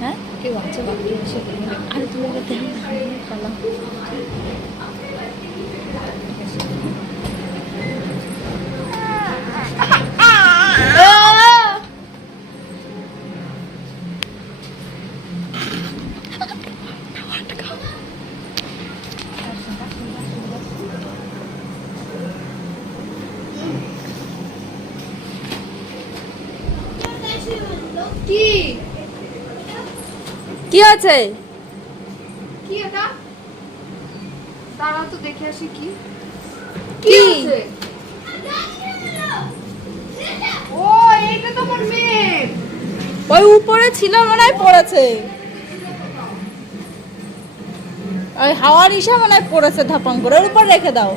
হ্যাঁ কেউ আছে বাকি এসে আরে তুমি আগে দেখো খালা কি কি আছে কি এটা দাঁড়া তো দেখে আসি কি কি হচ্ছে? ও এইটা তো আমার মেয়ে ওই উপরে ছিল মনে হয় পড়েছে ওই হাওয়ার ইসা মনে হয় পড়েছে ধাপাং করে ওর উপর রেখে দাও